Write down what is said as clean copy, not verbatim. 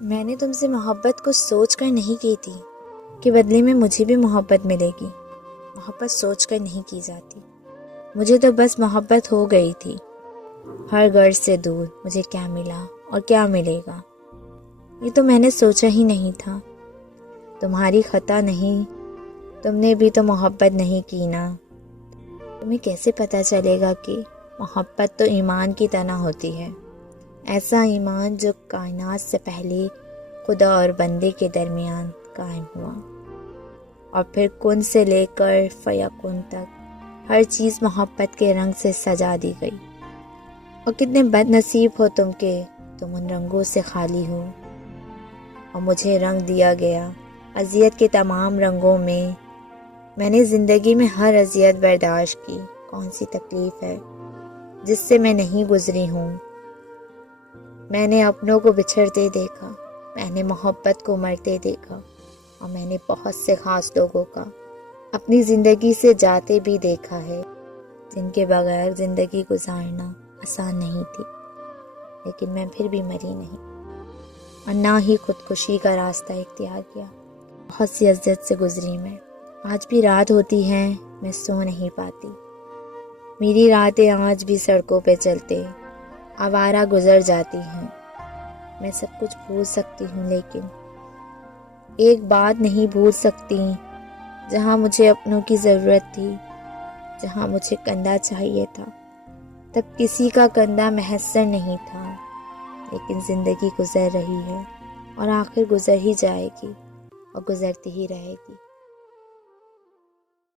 میں نے تم سے محبت کو سوچ کر نہیں کی تھی کہ بدلے میں مجھے بھی محبت ملے گی۔ محبت سوچ کر نہیں کی جاتی۔ مجھے تو بس محبت ہو گئی تھی۔ ہر غرض سے دور مجھے کیا ملا اور کیا ملے گا، یہ تو میں نے سوچا ہی نہیں تھا۔ تمہاری خطا نہیں، تم نے بھی تو محبت نہیں کی نا۔ تمہیں کیسے پتہ چلے گا کہ محبت تو ایمان کی طرح ہوتی ہے، ایسا ایمان جو کائنات سے پہلے خدا اور بندے کے درمیان قائم ہوا، اور پھر کن سے لے کر فیکون تک ہر چیز محبت کے رنگ سے سجا دی گئی۔ اور کتنے بد نصیب ہو تم کہ تم ان رنگوں سے خالی ہو، اور مجھے رنگ دیا گیا اذیت کے تمام رنگوں میں۔ میں نے زندگی میں ہر اذیت برداشت کی، کون سی تکلیف ہے جس سے میں نہیں گزری ہوں۔ میں نے اپنوں کو بچھڑتے دیکھا، میں نے محبت کو مرتے دیکھا، اور میں نے بہت سے خاص لوگوں کا اپنی زندگی سے جاتے بھی دیکھا ہے، جن کے بغیر زندگی گزارنا آسان نہیں تھی، لیکن میں پھر بھی مری نہیں، اور نہ ہی خودکشی کا راستہ اختیار کیا۔ بہت سی اذیت سے گزری میں، آج بھی رات ہوتی ہے میں سو نہیں پاتی۔ میری راتیں آج بھی سڑکوں پہ چلتے آوارہ گزر جاتی ہیں۔ میں سب کچھ بھول سکتی ہوں، لیکن ایک بات نہیں بھول سکتی، جہاں مجھے اپنوں کی ضرورت تھی، جہاں مجھے کندھا چاہیے تھا، تب کسی کا کندھا میسر نہیں تھا۔ لیکن زندگی گزر رہی ہے، اور آخر گزر ہی جائے گی، اور گزرتی ہی رہے گی۔